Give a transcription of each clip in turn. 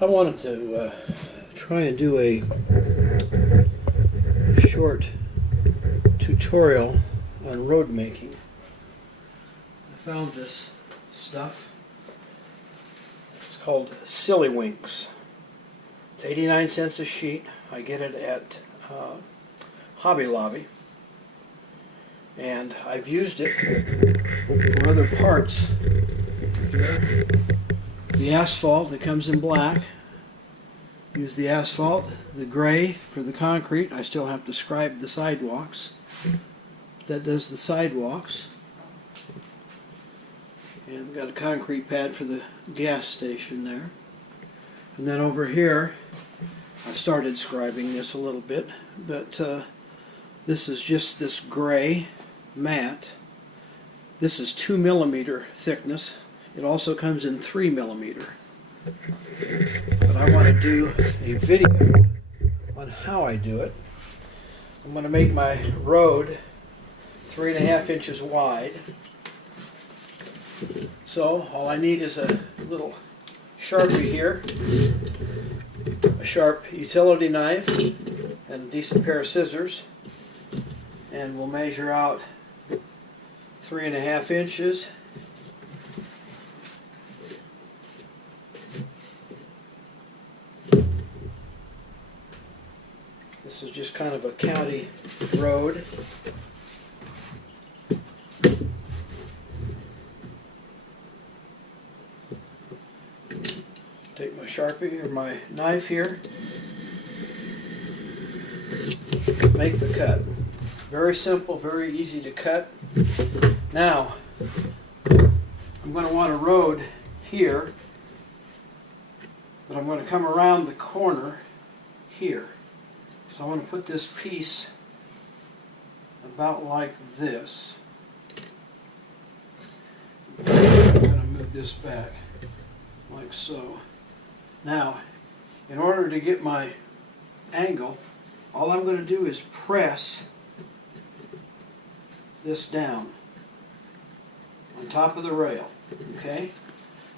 I wanted to try and do a short tutorial on road making. I found this stuff. It's called Silly-Winks. It's 89 cents a sheet. I get it at Hobby Lobby. And I've used it for other parts. The asphalt that comes in black. Use the asphalt. The gray for the concrete. I still have to scribe the sidewalks. That does the sidewalks. And we've got a concrete pad for the gas station there. And then over here, I started scribing this a little bit, but this is just this gray mat. This is 2 millimeter thickness. It also comes in 3 millimeter. But I want to do a video on how I do it. I'm going to make my road 3.5 inches wide. So all I need is a little Sharpie here, a sharp utility knife, and a decent pair of scissors. And we'll measure out 3.5 inches. This is just kind of a county road. Take my Sharpie or my knife here. Make the cut. Very simple, very easy to cut. Now, I'm going to want a road here, but I'm going to come around the corner here. So I want to put this piece about like this. I'm going to move this back like so. Now, in order to get my angle, all I'm going to do is press this down on top of the rail. Okay?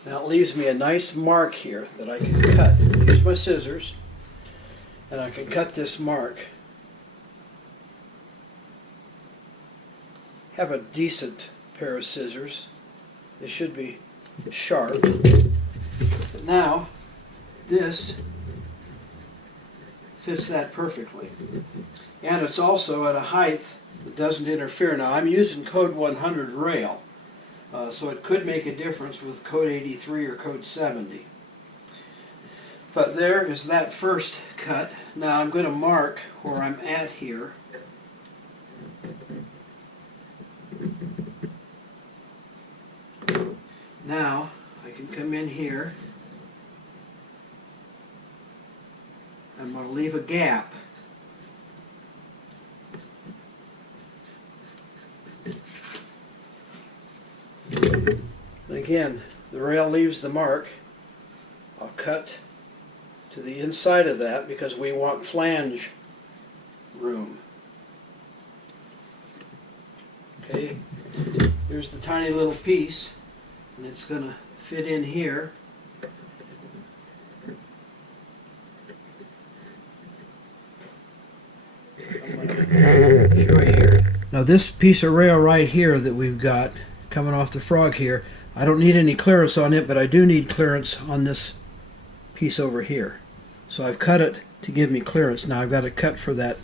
Now it leaves me a nice mark here that I can cut. Use my scissors, and I can cut this mark. Have a decent pair of scissors. They should be sharp. But now, this fits that perfectly. And it's also at a height that doesn't interfere. Now I'm using code 100 rail, so it could make a difference with code 83 or code 70. But there is that first cut. Now I'm going to mark where I'm at here. Now I can come in here. I'm going to leave a gap. And again, the rail leaves the mark. I'll cut to the inside of that because we want flange room. Okay, here's the tiny little piece, and it's going to fit in here. I'm going to show you here. Now this piece of rail right here that we've got coming off the frog here, I don't need any clearance on it, but I do need clearance on this piece over here. So I've cut it to give me clearance. Now I've got to cut for that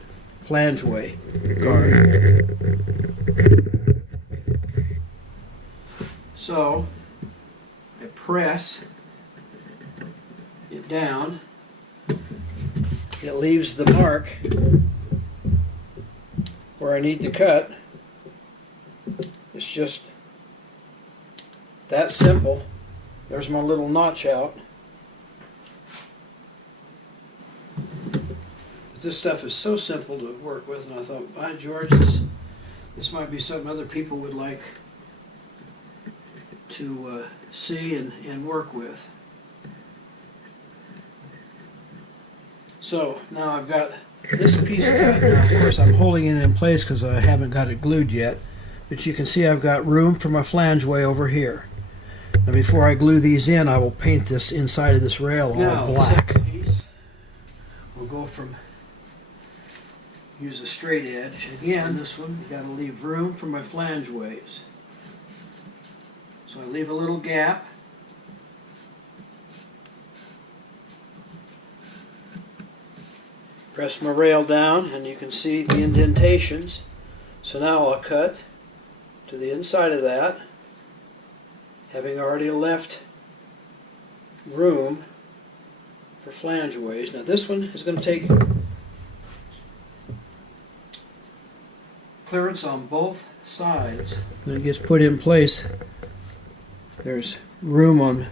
flangeway guard. So I press it down. It leaves the mark where I need to cut. It's just that simple. There's my little notch out. But this stuff is so simple to work with, and I thought, by George, this might be something other people would like to see and work with. So now I've got this piece cut. Now, of course, I'm holding it in place because I haven't got it glued yet. But you can see I've got room for my flangeway over here. Now before I glue these in, I will paint this inside of this rail all black. The piece, we'll go from, use a straight edge. Again, this one, you got to leave room for my flange ways. So I leave a little gap. Press my rail down and you can see the indentations. So now I'll cut to the inside of that, having already left room for flange ways. Now this one is going to take clearance on both sides. When it gets put in place, there's room on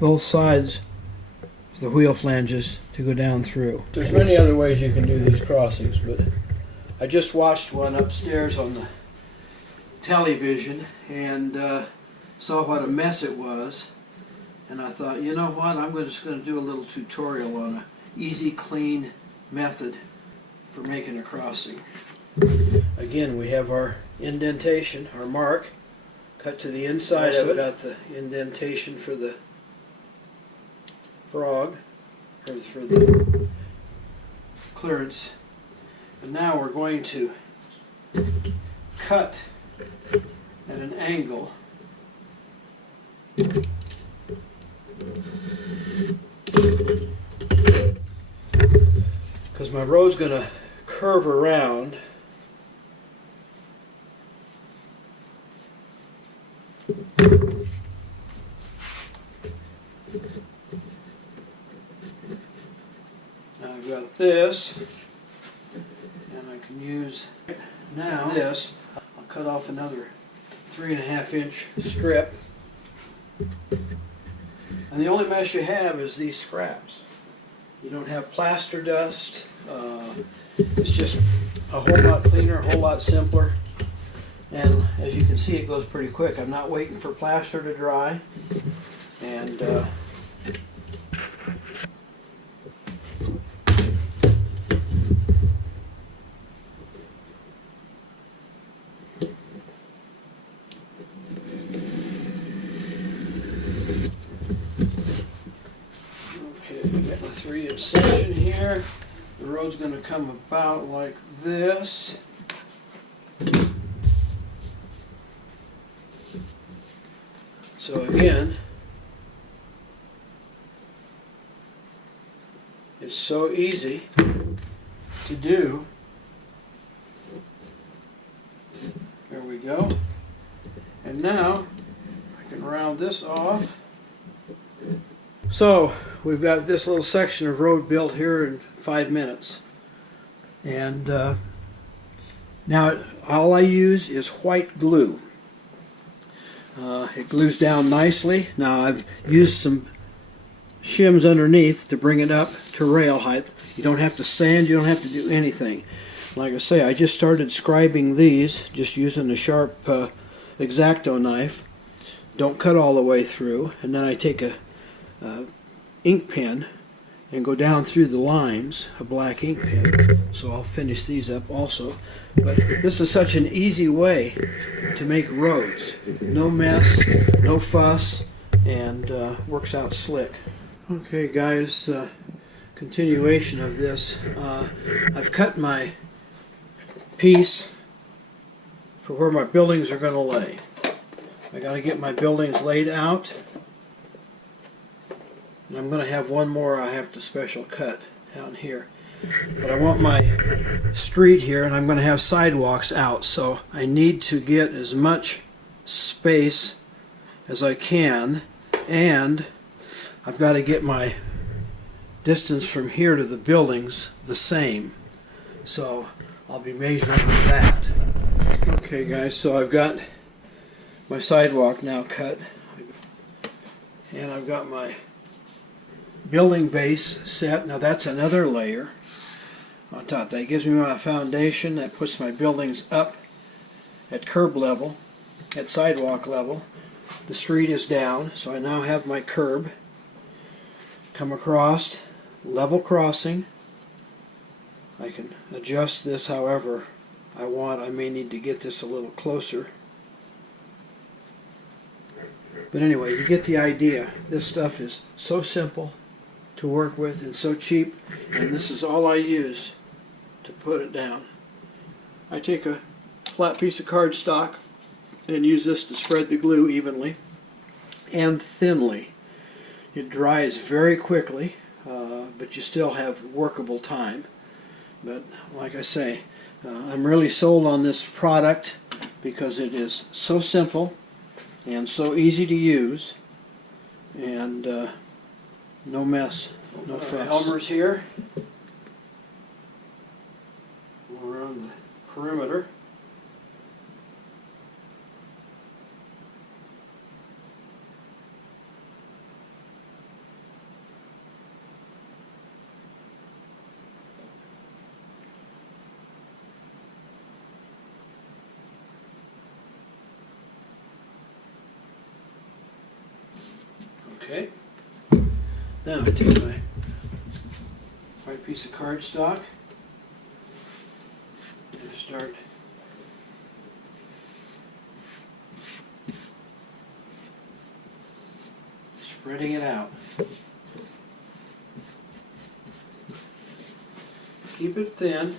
both sides for the wheel flanges to go down through. There's many other ways you can do these crossings, but I just watched one upstairs on the television and saw what a mess it was, and I thought, you know what, I'm just going to do a little tutorial on an easy, clean method for making a crossing. Again, we have our indentation, our mark, cut to the inside of it. Got the indentation for the frog, or for the clearance. And now we're going to cut at an angle. Because my road's going to curve around. Now I've got this, and I can use now this. I'll cut off another 3.5 inch strip. And the only mess you have is these scraps. You don't have plaster dust. It's just a whole lot cleaner, a whole lot simpler. And as you can see, it goes pretty quick. I'm not waiting for plaster to dry. And okay, we got my 3-inch section here. The road's going to come about like this. So again, it's so easy to do. There we go. And now I can round this off. So we've got this little section of road built here in 5 minutes. And now all I use is white glue. It glues down nicely. Now I've used some shims underneath to bring it up to rail height. You don't have to sand, you don't have to do anything. Like I say, I just started scribing these just using a sharp X-Acto knife. Don't cut all the way through, and then I take a ink pen and go down through the lines, a black ink pen. So I'll finish these up also. But this is such an easy way to make roads. No mess, no fuss, and works out slick. Okay guys, continuation of this. I've cut my piece for where my buildings are going to lay. I got to get my buildings laid out. And I'm going to have one more I have to special cut down here. But I want my street here, and I'm going to have sidewalks out, so I need to get as much space as I can, and I've got to get my distance from here to the buildings the same. So I'll be measuring that. Okay guys, so I've got my sidewalk now cut, and I've got my building base set. Now that's another layer on top. That gives me my foundation. That puts my buildings up at curb level, at sidewalk level. The street is down, so I now have my curb. Come across, level crossing. I can adjust this however I want. I may need to get this a little closer. But anyway, you get the idea. This stuff is so simple to work with and so cheap, and this is all I use to put it down. I take a flat piece of cardstock and use this to spread the glue evenly and thinly. It dries very quickly, but you still have workable time. But like I say, I'm really sold on this product because it is so simple and so easy to use, and no mess, no fuss. Elmer's here around the perimeter. Okay, now I take my white piece of cardstock and start spreading it out. Keep it thin.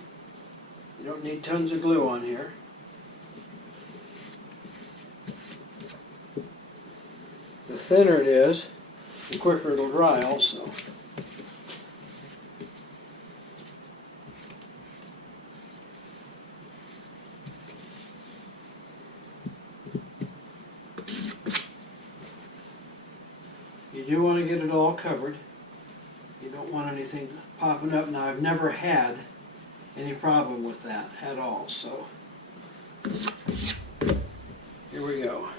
You don't need tons of glue on here. The thinner it is, the quicker it'll dry also. You do want to get it all covered. You don't want anything popping up. Now, I've never had any problem with that at all, so here we go.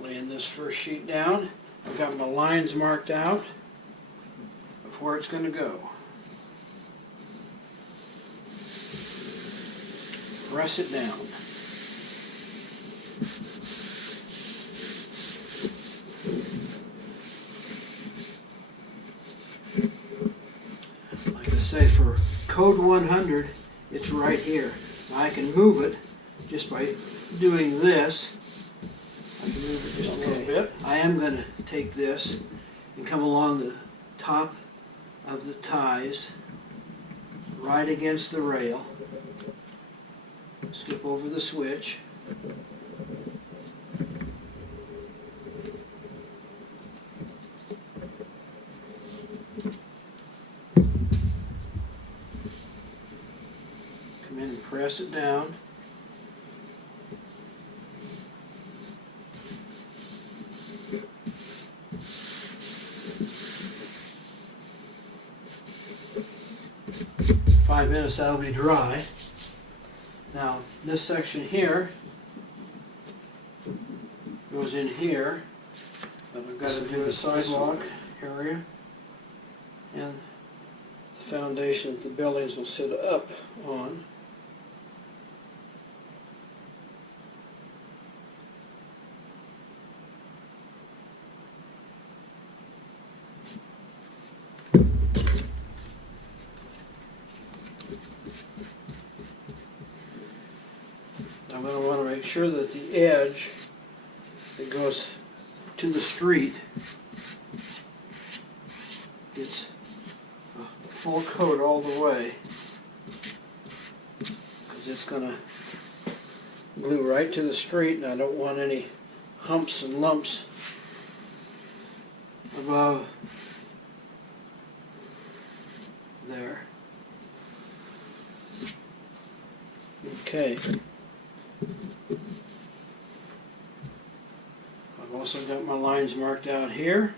Laying this first sheet down. I've got my lines marked out of where it's going to go. Press it down. Like I say, for code 100, it's right here. Now I can move it just by doing this. I can move it just a little bit. I am going to take this and come along the top of the ties, right against the rail, skip over the switch, come in and press it down. Five minutes, that'll be dry. Now, this section here goes in here, but I've got to do the sidewalk area and the foundation that the buildings will sit up on. I'm going to want to make sure that the edge that goes to the street gets a full coat all the way, because it's going to glue right to the street, and I don't want any humps and lumps above there. Okay. I've also got my lines marked out here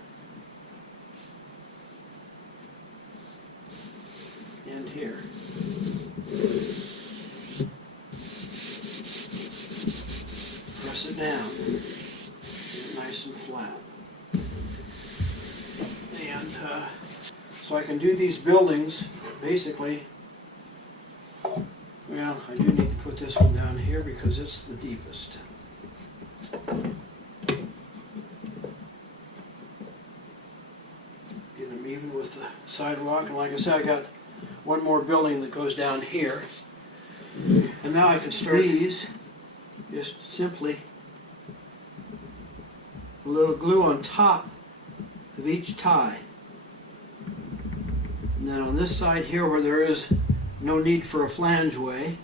and here. Press it down, get it nice and flat. And so I can do these buildings basically. Well, I do need to put this one down here because it's the deepest. Get them even with the sidewalk, and like I said, I got one more building that goes down here. And now I can start these just simply a little glue on top of each tie. And then on this side here where there is no need for a flangeway,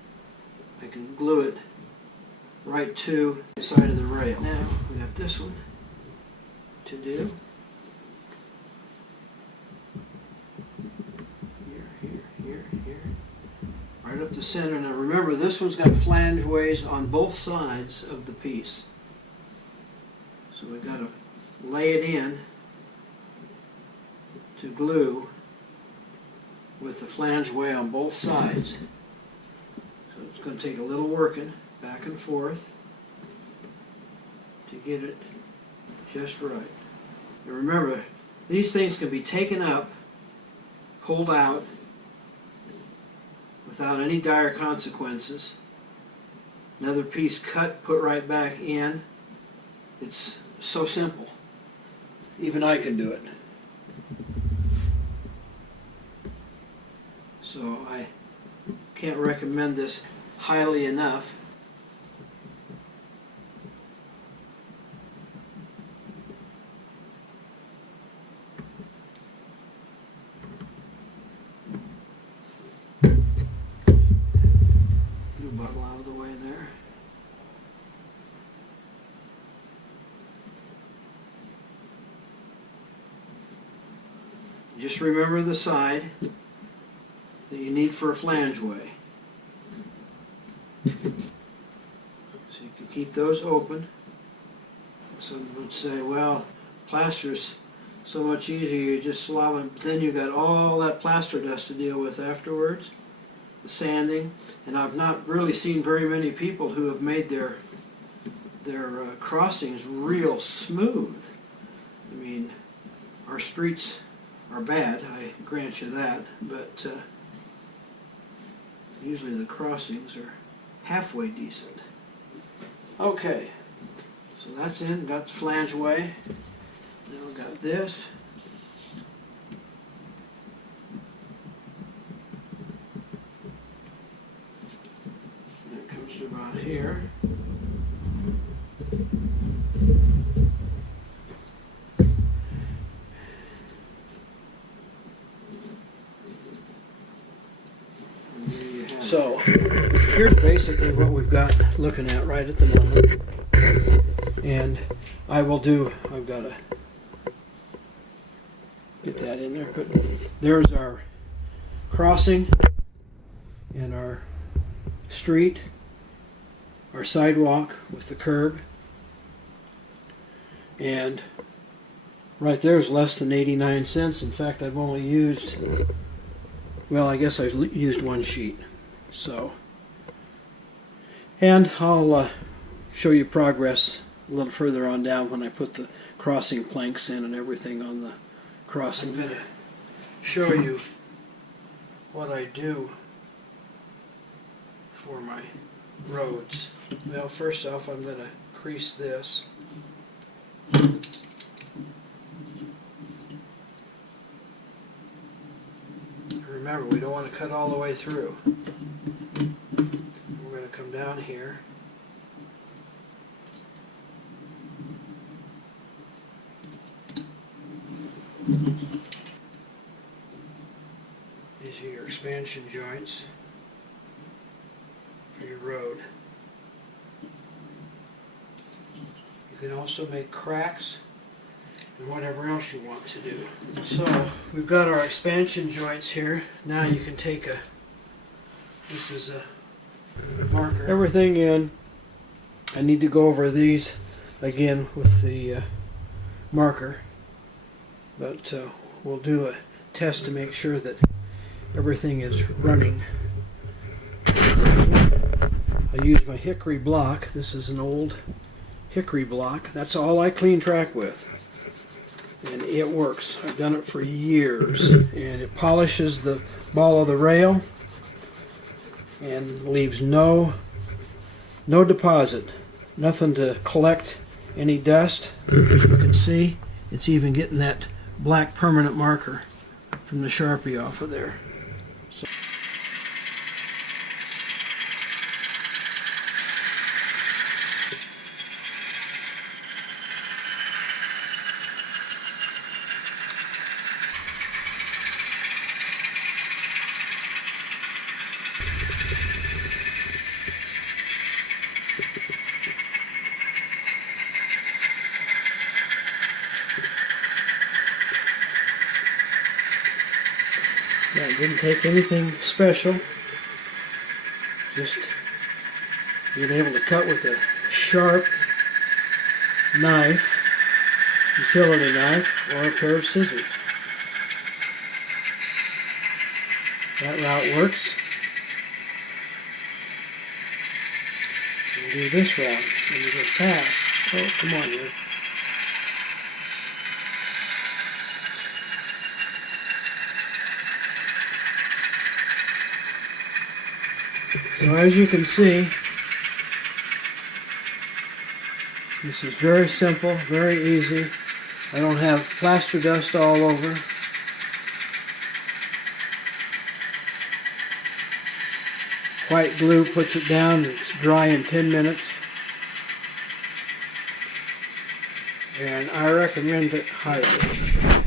I can glue it right to the side of the rail. Now we got this one to do. Here. Right up the center. Now remember, this one's got flangeways on both sides of the piece. So we've got to lay it in to glue with the flangeway on both sides. So it's going to take a little working back and forth to get it just right. And remember, these things can be taken up, pulled out without any dire consequences. Another piece cut, put right back in. It's so simple. Even I can do it. So I can't recommend this highly enough. Glue bottle out of the way there. Just remember the side that you need for a flangeway. So you can keep those open. Some would say, well, plaster's so much easier, you just slob it, but then you've got all that plaster dust to deal with afterwards, the sanding, and I've not really seen very many people who have made their crossings real smooth. I mean, our streets are bad, I grant you that, but usually the crossings are halfway decent. Okay, so that's in, got the flangeway. Now we've got this. And it comes to about here. So, here's basically what we've got looking at right at the moment. And I've got to get that in there, but there's our crossing and our street, our sidewalk with the curb. And right there is less than 89 cents. In fact, I've only used, well, I guess I've used one sheet. So, and I'll show you progress a little further on down when I put the crossing planks in and everything on the crossing. I'm going to show you what I do for my roads. Well, first off, I'm going to crease this. Remember, we don't want to cut all the way through. We're going to come down here. These are your expansion joints for your road. You can also make cracks and whatever else you want to do. So we've got our expansion joints here. Now you can take this is a marker. Everything in. I need to go over these again with the marker, but we'll do a test to make sure that everything is running. I use my hickory block. This is an old hickory block. That's all I clean track with. And it works. I've done it for years. And it polishes the ball of the rail and leaves no deposit. Nothing to collect any dust. As you can see, it's even getting that black permanent marker from the Sharpie off of there. So didn't take anything special. Just being able to cut with a sharp knife, utility knife, or a pair of scissors. That route works. We'll do this route when you get past. Oh, come on here. So as you can see, this is very simple, very easy. I don't have plaster dust all over. White glue puts it down, it's dry in 10 minutes. And I recommend it highly.